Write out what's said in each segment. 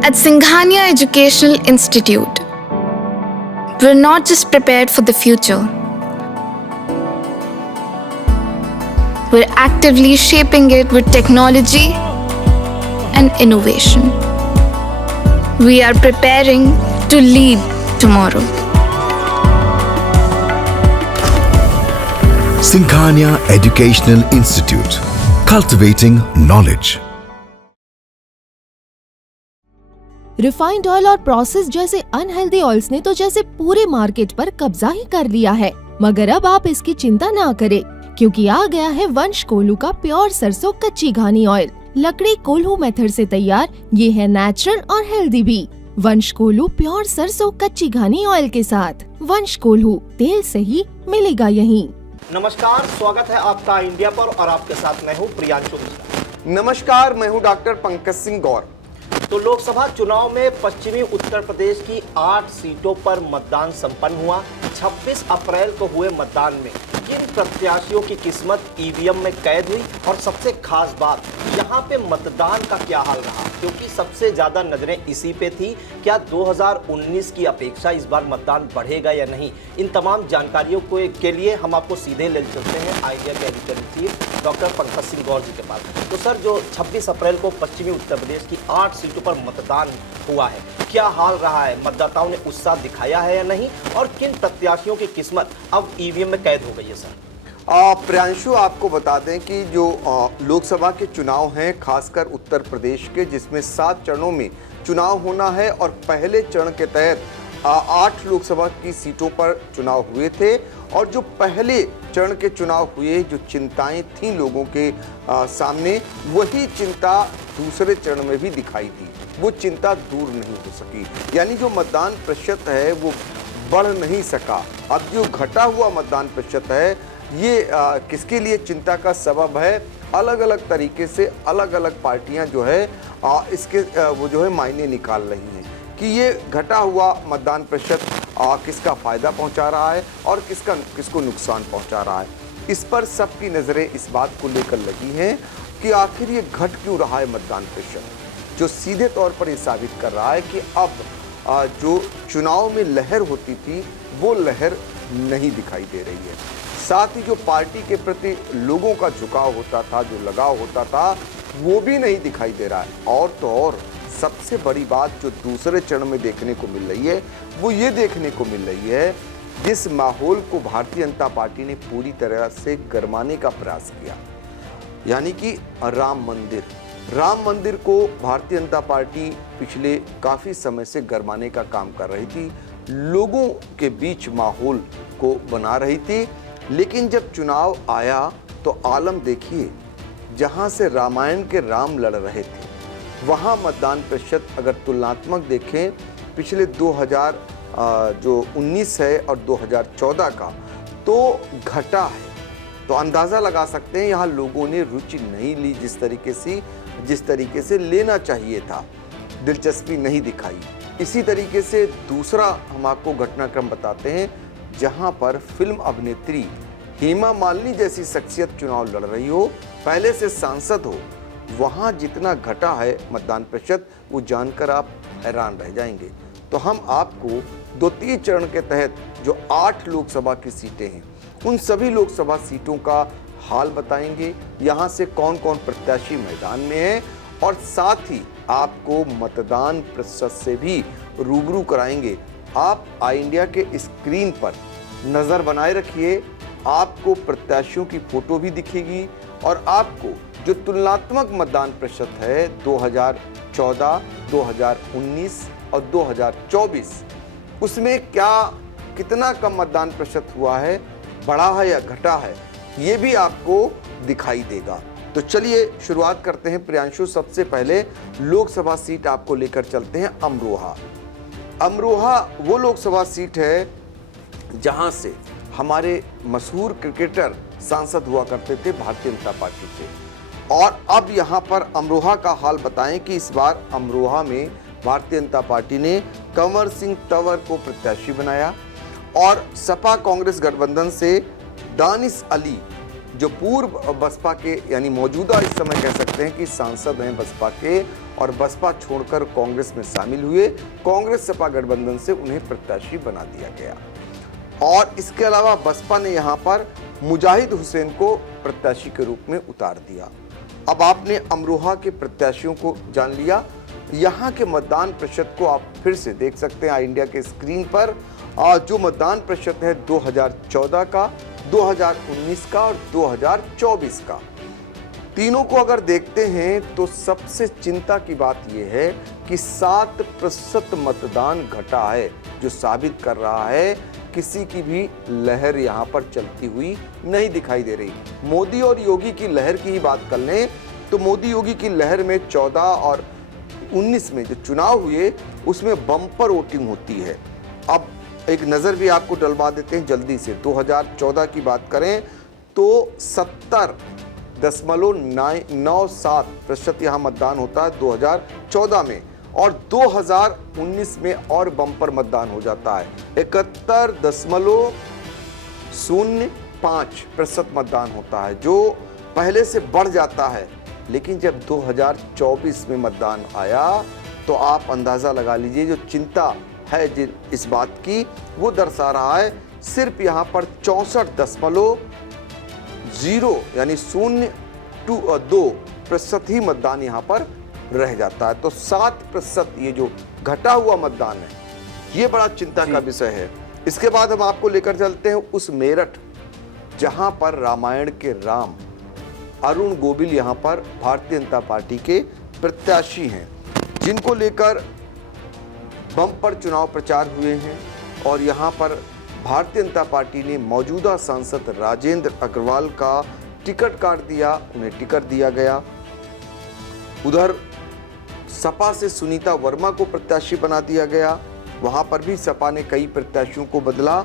At Singhania Educational Institute, we're not just prepared for the future, we're actively shaping it with technology and innovation. We are preparing to lead tomorrow. Singhania Educational Institute, cultivating knowledge. Refined oil और process जैसे unhealthy oils ने तो जैसे पूरे market पर कब्जा ही कर लिया है, मगर अब आप इसकी चिंता ना करें, क्योंकि आ गया है वंश कोल्हू का प्योर सरसों कच्ची घानी ऑयल। लकड़ी कोल्हू मेथड से तैयार, ये है नेचुरल और हेल्दी भी। वंश कोल्हू प्योर सरसों कच्ची घानी ऑयल के साथ। वंश कोल्हू, तेल सही मिलेगा यहीं। नमस्कार, स्वागत है आपका इंडिया पर और आपके साथ मैं हूँ प्रियांशु मिश्रा। नमस्कार, मैं हूँ डॉक्टर पंकज सिंह गौर। तो लोकसभा चुनाव में पश्चिमी उत्तर प्रदेश की 8 सीटों पर मतदान संपन्न हुआ। 26 अप्रैल को हुए मतदान में किन प्रत्याशियों की किस्मत ईवीएम में कैद हुई और सबसे खास बात यहाँ पे मतदान का क्या हाल रहा, क्योंकि सबसे ज्यादा नजरें इसी पे थी। क्या 2019 की अपेक्षा इस बार मतदान बढ़ेगा या नहीं, इन तमाम जानकारियों के लिए हम आपको सीधे ले चलते हैं आइडिया के editor in chief doctor Pankaj Singh Gaur ji के पास। तो सर, जो 26 अप्रैल को पश्चिमी उत्तर प्रदेश की 8 सीटों पर मतदान हुआ है, क्या हाल रहा है, मतदाताओं ने उत्साह दिखाया है या नहीं, और किन प्रत्याशियों की किस्मत अब ईवीएम में कैद हो गई है सर? प्रियांशु, आपको बता दें कि जो लोकसभा के चुनाव हैं, खासकर उत्तर प्रदेश के, जिसमें 7 चरणों में चुनाव होना है और पहले चरण के तहत 8 लोकसभा की सीटों पर चुनाव हुए थे। और जो पहले चरण के चुनाव हुए, जो चिंताएं थीं लोगों के सामने, वही चिंता दूसरे चरण में भी दिखाई दी। वो चिंता दूर नहीं हो सकी, यानी जो मतदान प्रतिशत है वो बढ़ नहीं सका। अब जो घटा हुआ मतदान प्रतिशत है, ये किसके लिए चिंता का सबब है? अलग अलग तरीके से अलग अलग पार्टियां जो है इसके वो जो है मायने निकाल रही हैं कि ये घटा हुआ मतदान प्रतिशत किसका फ़ायदा पहुंचा रहा है और किसको नुकसान पहुंचा रहा है। इस पर सबकी नज़रें इस बात को लेकर लगी हैं कि आखिर ये घट क्यों रहा है मतदान प्रतिशत, जो सीधे तौर पर ये साबित कर रहा है कि अब जो चुनाव में लहर होती थी वो लहर नहीं दिखाई दे रही है। साथ ही जो पार्टी के प्रति लोगों का झुकाव होता था, जो लगाव होता था, वो भी नहीं दिखाई दे रहा है। और तो और सबसे बड़ी बात जो दूसरे चरण में देखने को मिल रही है, वो ये देखने को मिल रही है, जिस माहौल को भारतीय जनता पार्टी ने पूरी तरह से गरमाने का प्रयास किया, यानी कि राम मंदिर को भारतीय जनता पार्टी पिछले काफ़ी समय से गरमाने का काम कर रही थी, लोगों के बीच माहौल को बना रही थी। लेकिन जब चुनाव आया तो आलम देखिए, जहां से रामायण के राम लड़ रहे थे, वहां मतदान प्रतिशत अगर तुलनात्मक देखें पिछले 2019 है और 2014 का, तो घटा है। तो अंदाज़ा लगा सकते हैं यहाँ लोगों ने रुचि नहीं ली जिस तरीके से लेना चाहिए था, दिलचस्पी नहीं दिखाई। इसी तरीके से दूसरा हम आपको घटनाक्रम बताते हैं, जहां पर फिल्म अभिनेत्री हेमा मालिनी जैसी शख्सियत चुनाव लड़ रही हो, पहले से सांसद हो, वहां जितना घटा है मतदान प्रतिशत, वो जानकर आप हैरान रह जाएंगे। तो हम आपको 2-3 चरण के तहत जो 8 लोकसभा की सीटें हैं, उन सभी लोकसभा सीटों का हाल बताएंगे, यहाँ से कौन कौन प्रत्याशी मैदान में है, और साथ ही आपको मतदान प्रतिशत से भी रूबरू कराएंगे। आप आई इंडिया के स्क्रीन पर नज़र बनाए रखिए, आपको प्रत्याशियों की फोटो भी दिखेगी और आपको जो तुलनात्मक मतदान प्रतिशत है 2014, 2019 और 2024, उसमें कितना कम मतदान प्रतिशत हुआ है, बढ़ा है या घटा है, ये भी आपको दिखाई देगा। तो चलिए शुरुआत करते हैं प्रियांशु। सबसे पहले लोकसभा सीट आपको लेकर चलते हैं अमरोहा वो लोकसभा सीट है जहां से हमारे मशहूर क्रिकेटर सांसद हुआ करते थे भारतीय जनता पार्टी से। और अब यहां पर अमरोहा का हाल बताएं कि इस बार अमरोहा में भारतीय जनता पार्टी ने कंवर सिंह तंवर को प्रत्याशी बनाया और सपा कांग्रेस गठबंधन से दानिश अली जो पूर्व बसपा के यानी मौजूदा इस समय कह सकते हैं कि सांसद हैं बसपा के और बसपा छोड़कर कांग्रेस में शामिल हुए, कांग्रेस सपा गठबंधन से उन्हें प्रत्याशी बना दिया गया। और इसके अलावा बसपा ने यहाँ पर मुजाहिद हुसैन को प्रत्याशी के रूप में उतार दिया। अब आपने अमरोहा के प्रत्याशियों को जान लिया। यहाँ के मतदान प्रतिशत को आप फिर से देख सकते हैं इंडिया के स्क्रीन पर। जो मतदान प्रतिशत है 2014 का, 2019 का और 2024 का, तीनों को अगर देखते हैं तो सबसे चिंता की बात यह है कि 7% मतदान घटा है, जो साबित कर रहा है किसी की भी लहर यहाँ पर चलती हुई नहीं दिखाई दे रही। मोदी और योगी की लहर की ही बात कर लें तो मोदी योगी की लहर में 14 और 19 में जो चुनाव हुए उसमें बम्पर वोटिंग होती है। अब एक नज़र भी आपको डलवा देते हैं जल्दी से। 2014 की बात करें तो 70.97% यहाँ मतदान होता है 2014 में, और 2019 में और बम्पर मतदान हो जाता है। 71.05% मतदान होता है, जो पहले से बढ़ जाता है। लेकिन जब 2024 में मतदान आया तो आप अंदाज़ा लगा लीजिए, जो चिंता है इस बात की वो दर्शा रहा है सिर्फ यहाँ पर 64.0 यानी 0.2% ही मतदान यहाँ पर रह जाता है। तो 7% ये जो घटा हुआ मतदान है ये बड़ा चिंता का विषय है। इसके बाद हम आपको लेकर चलते हैं उस मेरठ जहां पर रामायण के राम अरुण गोविल यहां पर भारतीय जनता पार्टी के प्रत्याशी हैं, जिनको लेकर बम्पर चुनाव प्रचार हुए हैं। और यहां पर भारतीय जनता पार्टी ने मौजूदा सांसद राजेंद्र अग्रवाल का टिकट काट दिया, उन्हें टिकट दिया गया। उधर सपा से सुनीता वर्मा को प्रत्याशी बना दिया गया, वहां पर भी सपा ने कई प्रत्याशियों को बदला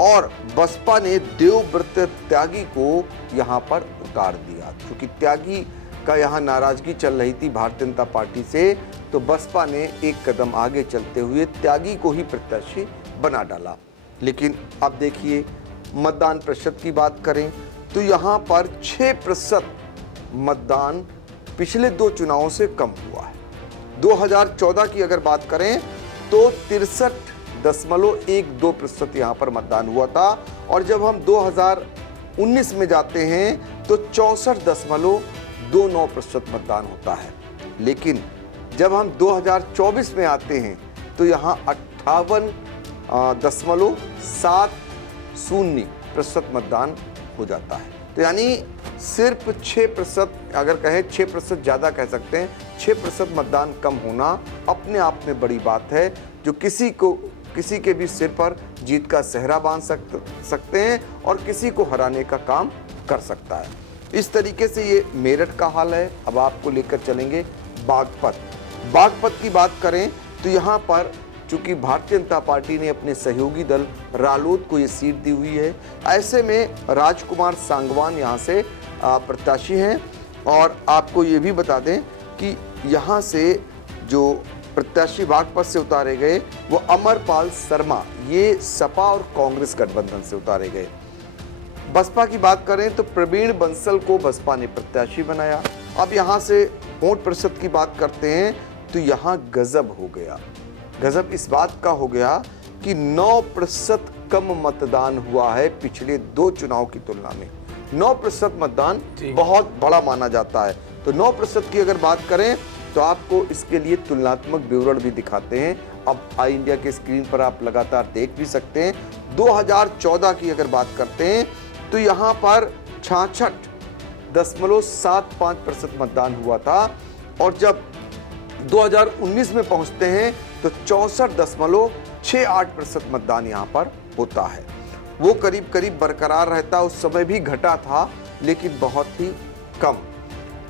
और बसपा ने देवव्रत त्यागी को यहां पर उतार दिया। क्योंकि त्यागी का यहां नाराजगी चल रही थी भारतीय जनता पार्टी से, तो बसपा ने एक कदम आगे चलते हुए त्यागी को ही प्रत्याशी बना डाला। लेकिन अब देखिए मतदान प्रतिशत की बात करें तो यहां पर 6% मतदान पिछले दो चुनावों से कम हुआ है। 2014 की अगर बात करें तो 63.12% यहाँ पर मतदान हुआ था, और जब हम 2019 में जाते हैं तो 64.29% मतदान होता है। लेकिन जब हम 2024 में आते हैं तो यहाँ 58.70% मतदान हो जाता है। तो यानी सिर्फ 6%, अगर कहें 6% ज़्यादा कह सकते हैं, 6% मतदान कम होना अपने आप में बड़ी बात है, जो किसी के भी सिर पर जीत का सेहरा बांध सकते हैं और किसी को हराने का काम कर सकता है। इस तरीके से ये मेरठ का हाल है। अब आपको लेकर चलेंगे बागपत की बात करें तो यहाँ पर चूंकि भारतीय जनता पार्टी ने अपने सहयोगी दल रालोद को ये सीट दी हुई है, ऐसे में राजकुमार सांगवान यहाँ से प्रत्याशी हैं। और आपको ये भी बता दें कि यहाँ से जो प्रत्याशी बागपत से उतारे गए वो अमरपाल शर्मा, ये सपा और कांग्रेस गठबंधन से उतारे गए। बसपा की बात करें तो प्रवीण बंसल को बसपा ने प्रत्याशी बनाया। अब यहाँ से वोट प्रतिशत की बात करते हैं तो यहाँ गजब हो गया। गजब इस बात का हो गया कि 9% कम मतदान हुआ है पिछले दो चुनाव की तुलना में। 9% मतदान बहुत बड़ा माना जाता है। तो 9% की अगर बात करें तो आपको इसके लिए तुलनात्मक विवरण भी दिखाते हैं। अब आई इंडिया के स्क्रीन पर आप लगातार देख भी सकते हैं। 2014 की अगर बात करते हैं तो यहाँ पर 66.75% मतदान हुआ था, और जब 2019 में पहुंचते हैं तो 64.68% मतदान यहाँ पर होता है। वो करीब करीब बरकरार रहता, उस समय भी घटा था लेकिन बहुत ही कम।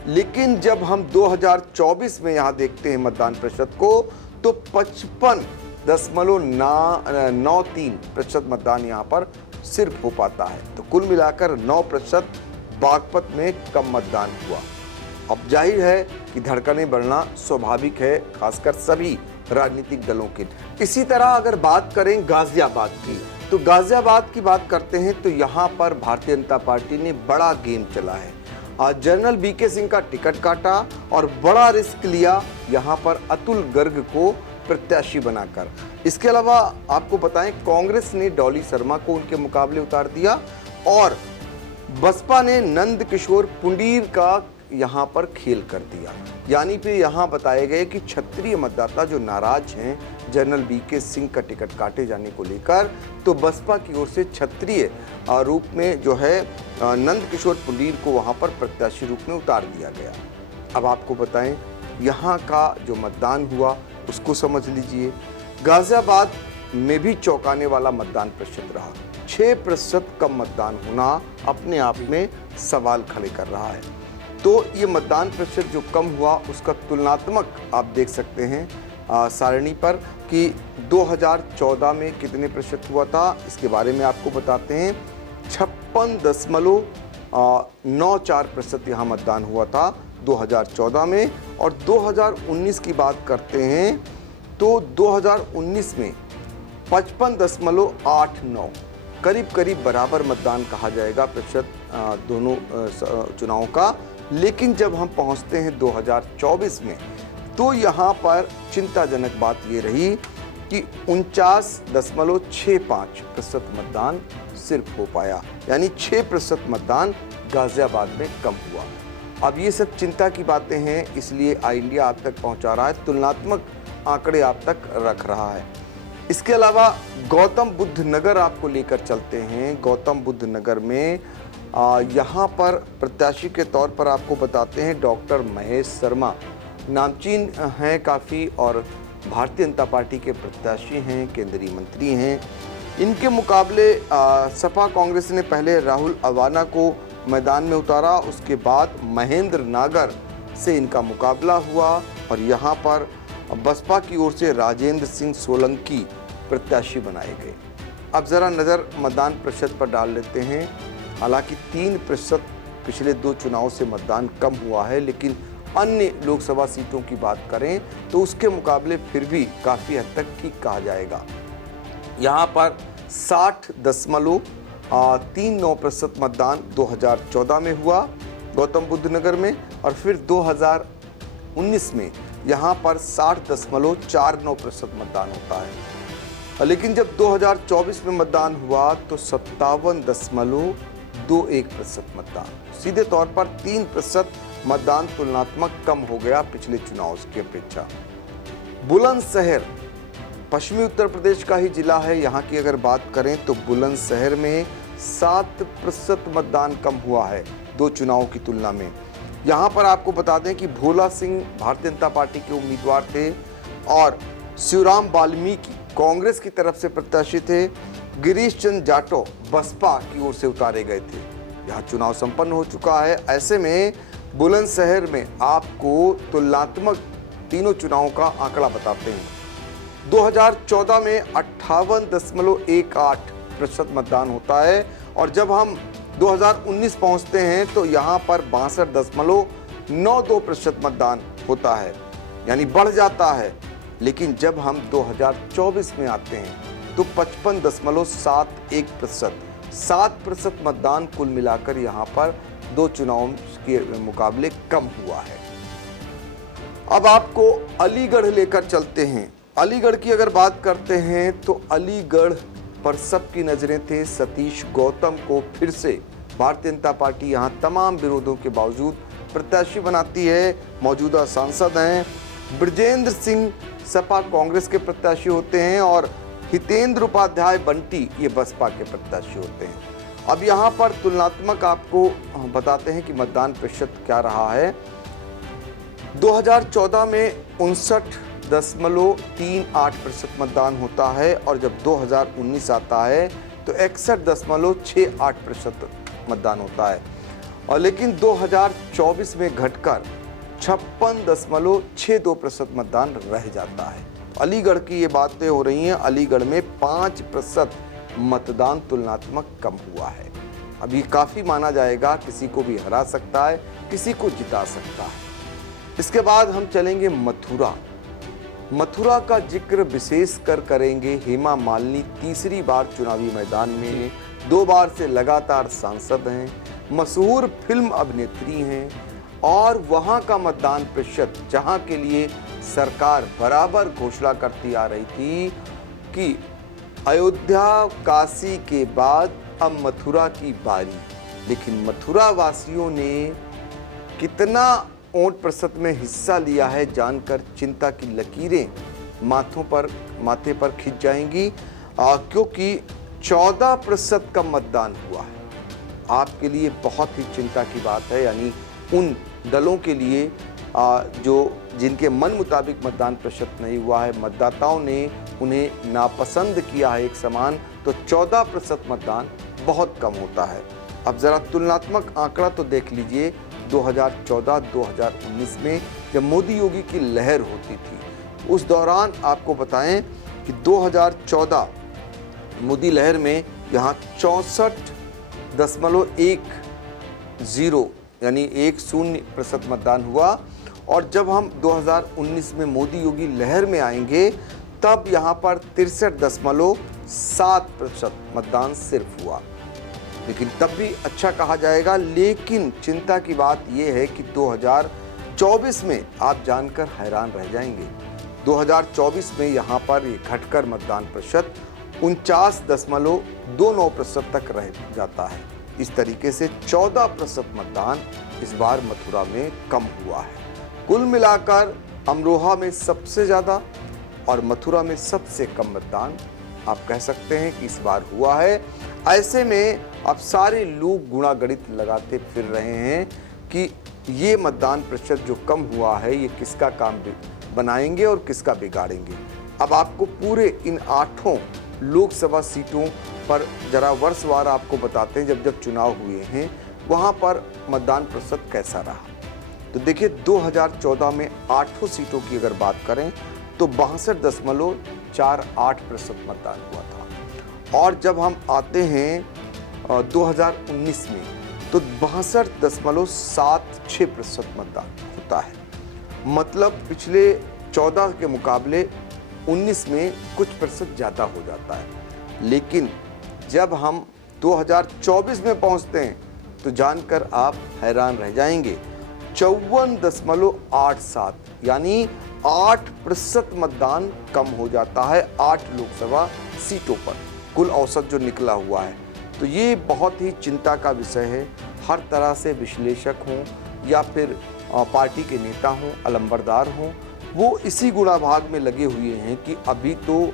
लेकिन जब हम 2024 में यहाँ देखते हैं मतदान प्रतिशत को तो 55.93% मतदान यहाँ पर सिर्फ हो पाता है। तो कुल मिलाकर 9% बागपत में कम मतदान हुआ। अब जाहिर है कि धड़कनें बढ़ना स्वाभाविक है, खासकर सभी राजनीतिक दलों के। इसी तरह अगर बात करें गाजियाबाद की तो गाजियाबाद की बात करते हैं तो यहाँ पर भारतीय जनता पार्टी ने बड़ा गेम चला है। आज जनरल बीके सिंह का टिकट काटा और बड़ा रिस्क लिया यहाँ पर अतुल गर्ग को प्रत्याशी बनाकर। इसके अलावा आपको बताएं, कांग्रेस ने डॉली शर्मा को उनके मुकाबले उतार दिया और बसपा ने नंद किशोर पुंडीर का यहाँ पर खेल कर दिया। यानी फिर यहाँ बताए गए कि क्षत्रिय मतदाता जो नाराज हैं जनरल बीके सिंह का टिकट काटे जाने को लेकर, तो बसपा की ओर से क्षत्रिय रूप में जो है नंद किशोर पुंडीर को वहाँ पर प्रत्याशी रूप में उतार दिया गया। अब आपको बताएं, यहाँ का जो मतदान हुआ उसको समझ लीजिए। गाजियाबाद में भी चौंकाने वाला मतदान प्रतिशत रहा। 6% कम मतदान होना अपने आप में सवाल खड़े कर रहा है। तो ये मतदान प्रतिशत जो कम हुआ उसका तुलनात्मक आप देख सकते हैं सारणी पर कि 2014 में कितने प्रतिशत हुआ था, इसके बारे में आपको बताते हैं। 56.94% यहाँ मतदान हुआ था 2014 में। और 2019 की बात करते हैं तो 2019 में 55.89, करीब करीब बराबर मतदान कहा जाएगा प्रतिशत दोनों चुनावों का। लेकिन जब हम पहुंचते हैं 2024 में तो यहाँ पर चिंताजनक बात ये रही कि 49.65% मतदान सिर्फ हो पाया, यानी 6% मतदान गाजियाबाद में कम हुआ। अब ये सब चिंता की बातें हैं, इसलिए आई इंडिया आप तक पहुंचा रहा है, तुलनात्मक आंकड़े आप तक रख रहा है। इसके अलावा गौतम बुद्ध नगर आपको लेकर चलते हैं। गौतम बुद्ध नगर में यहाँ पर प्रत्याशी के तौर पर आपको बताते हैं डॉक्टर महेश शर्मा, नामचीन हैं काफ़ी और भारतीय जनता पार्टी के प्रत्याशी हैं, केंद्रीय मंत्री हैं। इनके मुकाबले सपा कांग्रेस ने पहले राहुल अवाना को मैदान में उतारा, उसके बाद महेंद्र नागर से इनका मुकाबला हुआ और यहाँ पर बसपा की ओर से राजेंद्र सिंह सोलंकी प्रत्याशी बनाए गए। अब ज़रा नज़र मतदान प्रतिशत पर डाल लेते हैं। हालांकि 3% पिछले 2 चुनावों से मतदान कम हुआ है, लेकिन अन्य लोकसभा सीटों की बात करें तो उसके मुकाबले फिर भी काफ़ी हद तक ठीक कहा जाएगा। यहाँ पर 60.39% मतदान 2014 में हुआ गौतम बुद्ध नगर में और फिर 2019 में यहाँ पर 60.49% मतदान होता है। लेकिन जब 2024 में मतदान हुआ तो 57.21% मतदान, सीधे तौर पर 3% मतदान तुलनात्मक कम हो गया पिछले चुनाव की अपेक्षा। बुलंदशहर पश्चिमी उत्तर प्रदेश का ही जिला है। यहाँ की अगर बात करें तो बुलंदशहर में 7% मतदान कम हुआ है 2 चुनावों की तुलना में। यहाँ पर आपको बता दें कि भोला सिंह भारतीय जनता पार्टी के उम्मीदवार थे और शिवराम वाल्मीकि कांग्रेस की तरफ से प्रत्याशी थे। गिरीश चंद्र जाटव बसपा की ओर से उतारे गए थे। यहाँ चुनाव संपन्न हो चुका है। ऐसे में बुलंदशहर में आपको तुलनात्मक तीनों चुनावों का आंकड़ा बताते हैं। 2014 में 58.18% मतदान होता है और जब हम 2019 पहुंचते हैं तो यहाँ पर 62.92% मतदान होता है, यानी बढ़ जाता है। लेकिन जब हम 2024 में आते हैं तो 55.71%, 7% मतदान कुल मिलाकर यहाँ पर 2 चुनावों के मुकाबले कम हुआ है। अब आपको अलीगढ़ लेकर चलते हैं। अलीगढ़ की अगर बात करते हैं तो अलीगढ़ पर सबकी नजरें थे। सतीश गौतम को फिर से भारतीय जनता पार्टी यहाँ तमाम विरोधों के बावजूद प्रत्याशी बनाती है। मौजूदा सांसद हैं ब्रजेंद्र सिंह सपा कांग्रेस के प्रत्याशी होते हैं और हितेंद्र उपाध्याय बंटी ये बसपा के प्रत्याशी होते हैं। अब यहाँ पर तुलनात्मक आपको बताते हैं कि मतदान प्रतिशत क्या रहा है। 2014 में 59.38% मतदान होता है और जब 2019 आता है तो 61.68% मतदान होता है और लेकिन 2024 में घटकर 56.62% मतदान रह जाता है। अलीगढ़ की ये बातें हो रही हैं। अलीगढ़ में 5% मतदान तुलनात्मक कम हुआ है। अभी काफ़ी माना जाएगा, किसी को भी हरा सकता है, किसी को जिता सकता है। इसके बाद हम चलेंगे मथुरा। मथुरा का जिक्र विशेष कर करेंगे। हेमा मालिनी तीसरी बार चुनावी मैदान में हैं, 2 बार से लगातार सांसद हैं, मशहूर फिल्म अभिनेत्री हैं और वहां का मतदान प्रतिशत, जहां के लिए सरकार बराबर घोषणा करती आ रही थी कि अयोध्या काशी के बाद अब मथुरा की बारी, लेकिन मथुरा वासियों ने कितना वोट प्रतिशत में हिस्सा लिया है जानकर चिंता की लकीरें माथे पर खिंच जाएंगी, क्योंकि 14% का मतदान हुआ है। आपके लिए बहुत ही चिंता की बात है, यानी उन दलों के लिए जिनके मन मुताबिक मतदान प्रतिशत नहीं हुआ है, मतदाताओं ने उन्हें नापसंद किया है एक समान, तो 14% मतदान बहुत कम होता है। अब जरा तुलनात्मक आंकड़ा तो देख लीजिए 2014-2019 में जब मोदी योगी की लहर होती थी, उस दौरान आपको बताएं कि 2014 मोदी लहर में यहाँ 64.10 यानी 10% मतदान हुआ, और जब हम 2019 में मोदी योगी लहर में आएंगे तब यहाँ पर 63.7% मतदान सिर्फ हुआ, लेकिन तब भी अच्छा कहा जाएगा। लेकिन चिंता की बात यह है कि 2024 में आप जानकर हैरान रह जाएंगे, 2024 में यहाँ पर ये घटकर मतदान प्रतिशत 49.29% तक रह जाता है। इस तरीके से 14% मतदान इस बार मथुरा में कम हुआ है। कुल मिलाकर अमरोहा में सबसे ज़्यादा और मथुरा में सबसे कम मतदान आप कह सकते हैं कि इस बार हुआ है। ऐसे में अब सारे लोग गुणा गणित लगाते फिर रहे हैं कि ये मतदान प्रतिशत जो कम हुआ है ये किसका काम बनाएंगे और किसका बिगाड़ेंगे। अब आपको पूरे इन 8 लोकसभा सीटों पर जरा वर्षवार आपको बताते हैं, जब चुनाव हुए हैं वहाँ पर मतदान प्रतिशत कैसा रहा। तो देखिए 2014 में 8 सीटों की अगर बात करें तो 62.48% मतदान हुआ था, और जब हम आते हैं 2019 में तो 62.76% मतदान होता है। मतलब पिछले 14 के मुकाबले 19 में कुछ प्रतिशत ज़्यादा हो जाता है। लेकिन जब हम 2024 में पहुंचते हैं तो जानकर आप हैरान रह जाएंगे, 54.87 यानी 8% मतदान कम हो जाता है 8 लोकसभा सीटों पर, कुल औसत जो निकला हुआ है। तो ये बहुत ही चिंता का विषय है। हर तरह से विश्लेषक हों या फिर पार्टी के नेता हों, अलंबरदार हों, वो इसी गुणाभाग में लगे हुए हैं कि अभी तो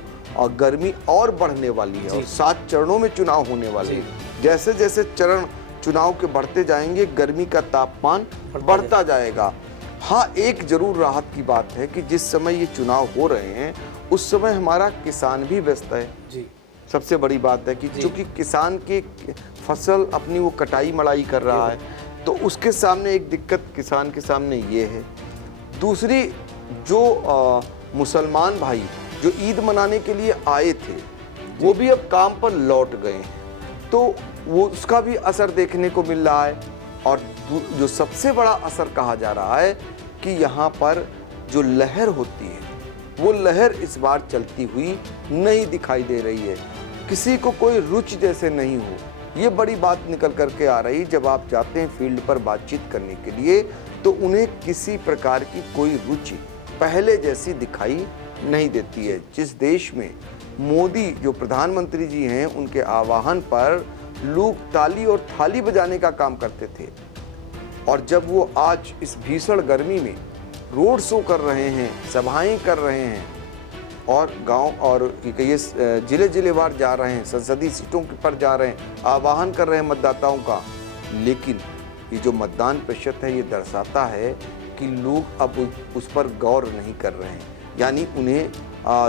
गर्मी और बढ़ने वाली है और 7 चरणों में चुनाव होने वाले हैं। जैसे जैसे चरण चुनाव के बढ़ते जाएंगे गर्मी का तापमान बढ़ता जाएगा। हाँ, एक जरूर राहत की बात है कि जिस समय ये चुनाव हो रहे हैं उस समय हमारा किसान भी व्यस्त है जी। सबसे बड़ी बात है कि चूंकि किसान की फसल अपनी वो कटाई मड़ाई कर रहा है, तो उसके सामने एक दिक्कत किसान के सामने ये है। दूसरी, जो मुसलमान भाई जो ईद मनाने के लिए आए थे वो भी अब काम पर लौट गए हैं, तो वो उसका भी असर देखने को मिल रहा है। और जो सबसे बड़ा असर कहा जा रहा है कि यहाँ पर जो लहर होती है वो लहर इस बार चलती हुई नहीं दिखाई दे रही है। किसी को कोई रुचि जैसे नहीं हो, ये बड़ी बात निकल करके आ रही। जब आप जाते हैं फील्ड पर बातचीत करने के लिए तो उन्हें किसी प्रकार की कोई रुचि पहले जैसी दिखाई नहीं देती है। जिस देश में मोदी जो प्रधानमंत्री जी हैं उनके आह्वान पर लोग ताली और थाली बजाने का काम करते थे, और जब वो आज इस भीषण गर्मी में रोड शो कर रहे हैं, सभाएं कर रहे हैं और गांव और ये जिले जिलेवार जा रहे हैं, संसदीय सीटों पर जा रहे हैं, आह्वान कर रहे हैं मतदाताओं का, लेकिन ये जो मतदान प्रतिशत है ये दर्शाता है कि लोग अब उस पर गौर नहीं कर रहे हैं। यानी उन्हें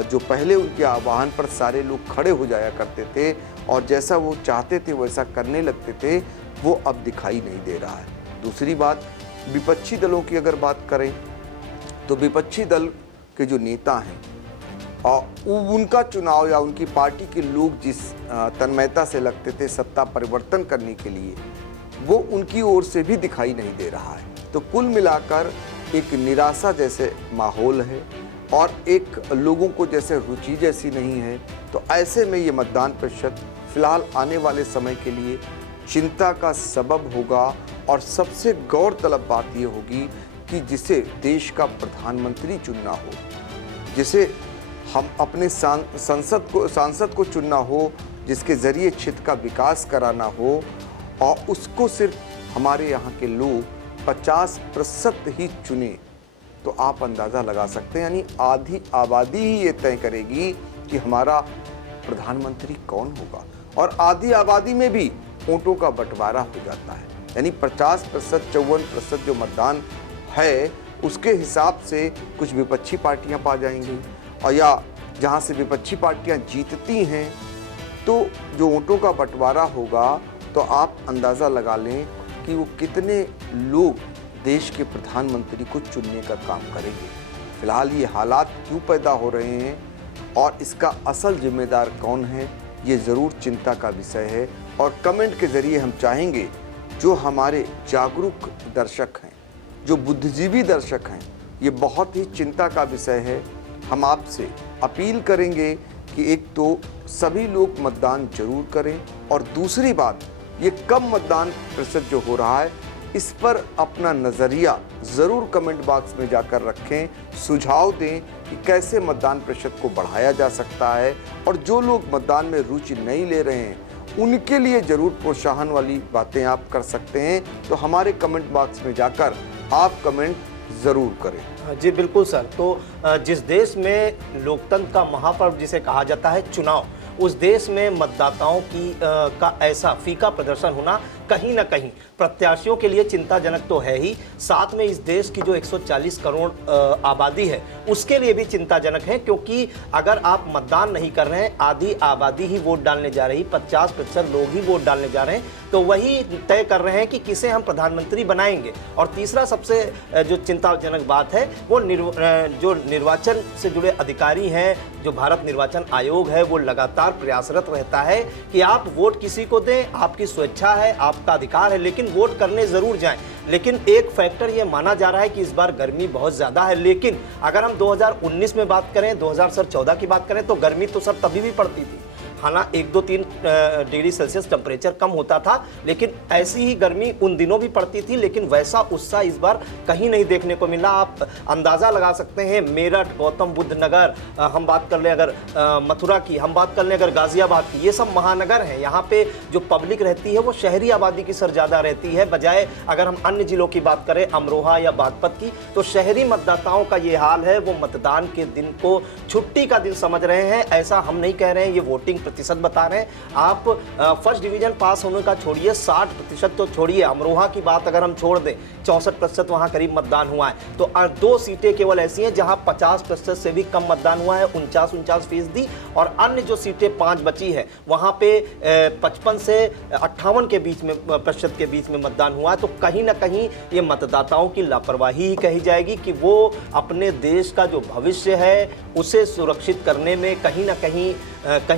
जो पहले उनके आह्वान पर सारे लोग खड़े हो जाया करते थे और जैसा वो चाहते थे वैसा करने लगते थे, वो अब दिखाई नहीं दे रहा है। दूसरी बात, विपक्षी दलों की अगर बात करें तो विपक्षी दल के जो नेता हैं उनका चुनाव या उनकी पार्टी के लोग जिस तन्मयता से लगते थे सत्ता परिवर्तन करने के लिए, वो उनकी ओर से भी दिखाई नहीं दे रहा है। तो कुल मिलाकर एक निराशा जैसे माहौल है। और एक लोगों को जैसे रुचि जैसी नहीं है, तो ऐसे में ये मतदान प्रतिशत फिलहाल आने वाले समय के लिए चिंता का सबब होगा। और सबसे गौरतलब बात ये होगी कि जिसे देश का प्रधानमंत्री चुनना हो, जिसे हम अपने सांसद को चुनना हो, जिसके ज़रिए क्षेत्र का विकास कराना हो, और उसको सिर्फ हमारे यहाँ के लोग 50% ही चुने, तो आप अंदाज़ा लगा सकते हैं यानी आधी आबादी ही ये तय करेगी कि हमारा प्रधानमंत्री कौन होगा। और आधी आबादी में भी वोटों का बंटवारा हो जाता है, यानी 50% 54% जो मतदान है उसके हिसाब से कुछ विपक्षी पार्टियां पा जाएंगी, और या जहां से विपक्षी पार्टियां जीतती हैं तो जो वोटों का बंटवारा होगा, तो आप अंदाज़ा लगा लें कि वो कितने लोग देश के प्रधानमंत्री को चुनने का काम करेंगे। फिलहाल ये हालात क्यों पैदा हो रहे हैं और इसका असल जिम्मेदार कौन है, ये ज़रूर चिंता का विषय है। और कमेंट के ज़रिए हम चाहेंगे जो हमारे जागरूक दर्शक हैं, जो बुद्धिजीवी दर्शक हैं, ये बहुत ही चिंता का विषय है। हम आपसे अपील करेंगे कि एक तो सभी लोग मतदान जरूर करें, और दूसरी बात, ये कम मतदान प्रतिशत जो हो रहा है इस पर अपना नज़रिया ज़रूर कमेंट बॉक्स में जाकर रखें, सुझाव दें कि कैसे मतदान प्रतिशत को बढ़ाया जा सकता है। और जो लोग मतदान में रुचि नहीं ले रहे हैं उनके लिए ज़रूर प्रोत्साहन वाली बातें आप कर सकते हैं। तो हमारे कमेंट बॉक्स में जाकर आप कमेंट ज़रूर करें। जी बिल्कुल सर। तो जिस देश में लोकतंत्र का महापर्व जिसे कहा जाता है चुनाव, उस देश में मतदाताओं का ऐसा फीका प्रदर्शन होना कहीं ना कहीं प्रत्याशियों के लिए चिंताजनक तो है ही, साथ में इस देश की जो 140 करोड़ आबादी है उसके लिए भी चिंताजनक है। क्योंकि अगर आप मतदान नहीं कर रहे हैं, आधी आबादी ही वोट डालने जा रही, 50% लोग ही वोट डालने जा रहे हैं, तो वही तय कर रहे हैं कि किसे हम प्रधानमंत्री बनाएंगे। और तीसरा सबसे जो चिंताजनक बात है वो जो निर्वाचन से जुड़े अधिकारी हैं, जो भारत निर्वाचन आयोग है, वो लगातार प्रयासरत रहता है कि आप वोट किसी को दें, आपकी स्वेच्छा है, आपका अधिकार है, लेकिन वोट करने जरूर जाएं। लेकिन एक फैक्टर ये माना जा रहा है कि इस बार गर्मी बहुत ज़्यादा है। लेकिन अगर हम 2019 में बात करें, 2014 की बात करें, तो गर्मी तो सर तभी भी पड़ती थी। हालांकि 1-2-3 डिग्री सेल्सियस टेम्परेचर कम होता था, लेकिन ऐसी ही गर्मी उन दिनों भी पड़ती थी, लेकिन वैसा उत्साह इस बार कहीं नहीं देखने को मिला। आप अंदाज़ा लगा सकते हैं, मेरठ, गौतम बुद्ध नगर, हम बात कर लें अगर मथुरा की, हम बात कर लें अगर गाज़ियाबाद की, ये सब महानगर हैं। यहाँ पे जो पब्लिक रहती है वो शहरी आबादी की सर ज़्यादा रहती है, बजाय अगर हम अन्य जिलों की बात करें, अमरोहा या बागपत की, तो शहरी मतदाताओं का ये हाल है। वो मतदान के दिन को छुट्टी का दिन समझ रहे हैं। ऐसा हम नहीं कह रहे हैं, ये वोटिंग प्रतिशत बता रहे हैं। आप फर्स्ट डिवीजन पास होने का छोड़िए, 60% तो छोड़िए, अमरोहा की बात अगर हम छोड़ दें, 64% वहाँ करीब मतदान हुआ है। तो 2 सीटें केवल ऐसी हैं जहाँ 50% से भी कम मतदान हुआ है, 49-49%। और अन्य जो सीटें 5 बची है वहाँ पे 55 से 58 के बीच में प्रतिशत के बीच में मतदान हुआ है। तो कहीं ना कहीं ये मतदाताओं की लापरवाही ही कही जाएगी कि वो अपने देश का जो भविष्य है उसे सुरक्षित करने में कहीं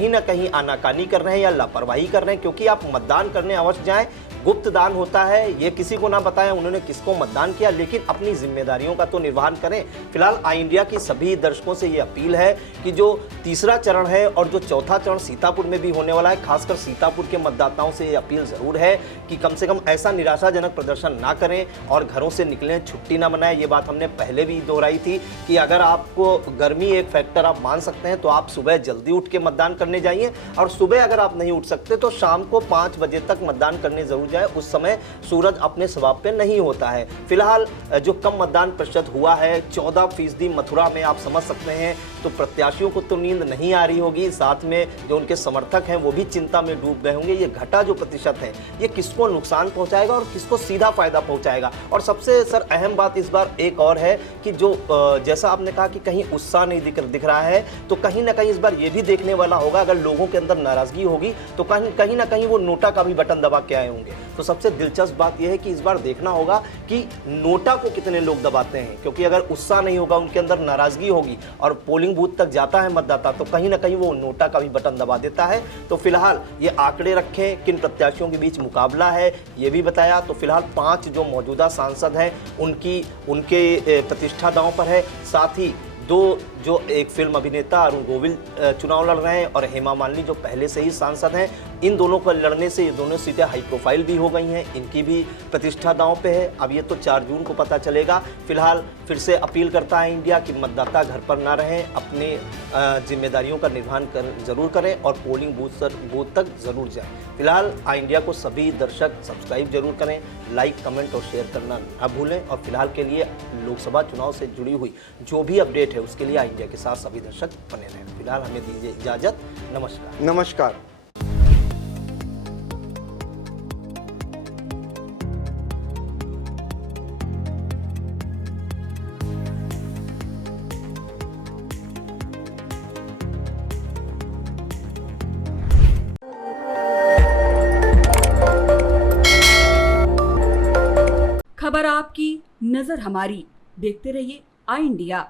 ना कहीं आनाकानी कर रहे हैं या लापरवाही कर रहे हैं। क्योंकि आप मतदान करने अवश्य जाएं, गुप्त दान होता है, ये किसी को ना बताएं उन्होंने किसको मतदान किया, लेकिन अपनी जिम्मेदारियों का तो निर्वहन करें। फिलहाल आई इंडिया की सभी दर्शकों से ये अपील है कि जो तीसरा चरण है और जो चौथा चरण सीतापुर में भी होने वाला है, खासकर सीतापुर के मतदाताओं से ये अपील ज़रूर है कि कम से कम ऐसा निराशाजनक प्रदर्शन ना करें और घरों से निकलें, छुट्टी ना मनाएं। ये बात हमने पहले भी दोहराई थी कि अगर आपको गर्मी एक फैक्टर आप मान सकते हैं तो आप सुबह जल्दी उठ के मतदान करने जाइए, और सुबह अगर आप नहीं उठ सकते तो शाम को 5 बजे तक मतदान करने जरूर जाए। उस समय सूरज अपने स्वभाव पे नहीं होता है। फिलहाल जो कम मतदान प्रतिशत हुआ है 14% मथुरा में, आप समझ सकते हैं, तो प्रत्याशियों को तो नींद नहीं आ रही होगी, साथ में जो उनके समर्थक हैं वो भी चिंता में डूब गए होंगे। ये घटा जो प्रतिशत है ये किसको नुकसान पहुंचाएगा और किसको सीधा फायदा पहुंचाएगा। और सबसे सर अहम बात इस बार एक और है कि जो जैसा आपने कहा कि कहीं उत्साह नहीं दिख रहा है, तो कहीं ना कहीं इस बार ये भी देखने वाला होगा, अगर लोगों के अंदर नाराजगी होगी तो कहीं ना कहीं वो नोटा का भी बटन दबा के आए होंगे। तो सबसे दिलचस्प बात यह है कि इस बार देखना होगा कि नोटा को कितने लोग दबाते हैं, क्योंकि अगर उत्साह नहीं होगा, उनके अंदर नाराजगी होगी और पोलिंग बूथ तक जाता है मतदाता, तो कहीं ना कहीं वो नोटा का भी बटन दबा देता है। तो फिलहाल ये आंकड़े रखें, किन प्रत्याशियों के बीच मुकाबला है ये भी बताया। तो फिलहाल 5 जो मौजूदा सांसद हैं उनके प्रतिष्ठा दांव पर है, साथ ही 2 जो एक फिल्म अभिनेता अरुण गोविल चुनाव लड़ रहे हैं और हेमा मालिनी जो पहले से ही सांसद हैं। इन दोनों को लड़ने से ये दोनों सीटें हाई प्रोफाइल भी हो गई हैं, इनकी भी प्रतिष्ठा दांव पे है। अब ये तो 4 जून को पता चलेगा। फिलहाल फिर से अपील करता है इंडिया कि मतदाता घर पर ना रहें, अपने जिम्मेदारियों का निर्वहन जरूर करें और पोलिंग बूथ तक जरूर जाएं। फिलहाल आई इंडिया को सभी दर्शक सब्सक्राइब जरूर करें, लाइक कमेंट और शेयर करना ना भूलें। और फिलहाल के लिए लोकसभा चुनाव से जुड़ी हुई जो भी अपडेट है उसके लिए आई इंडिया के साथ सभी दर्शक बने रहें। फिलहाल हमें दीजिए इजाजत। नमस्कार। नमस्कार। खबर आपकी, नजर हमारी। देखते रहिए आई इंडिया।